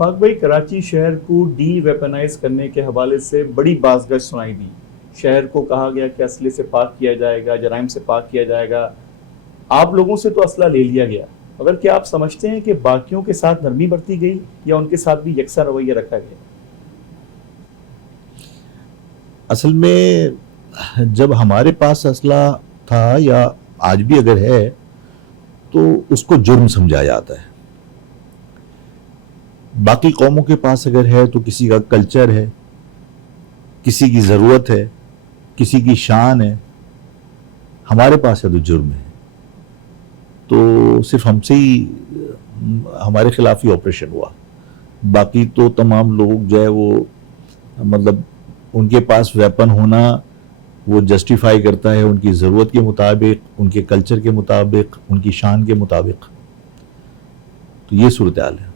इशफाक भाई, कराची शहर को डी वेपनाइज करने के हवाले से बड़ी बाज़गश सुनाई दी। शहर को कहा गया कि असले से पाक किया जाएगा, जराइम से पाक किया जाएगा। आप लोगों से तो असला ले लिया गया, मगर क्या आप समझते हैं कि बाकियों के साथ नरमी बरती गई या उनके साथ भी यकसा रवैया रखा गया? असल में जब हमारे पास असला था या आज भी अगर है तो उसको जुर्म समझा जाता है। बाकी कौमों के पास अगर है तो किसी का कल्चर है, किसी की ज़रूरत है, किसी की शान है। हमारे पास है तो जुर्म है। तो सिर्फ हमसे ही हमारे खिलाफ ही ऑपरेशन हुआ। बाकी तो तमाम लोग जो है वो मतलब उनके पास वेपन होना वो जस्टिफाई करता है उनकी ज़रूरत के मुताबिक, उनके कल्चर के मुताबिक, उनकी शान के मुताबिक। तो ये सूरत हाल है।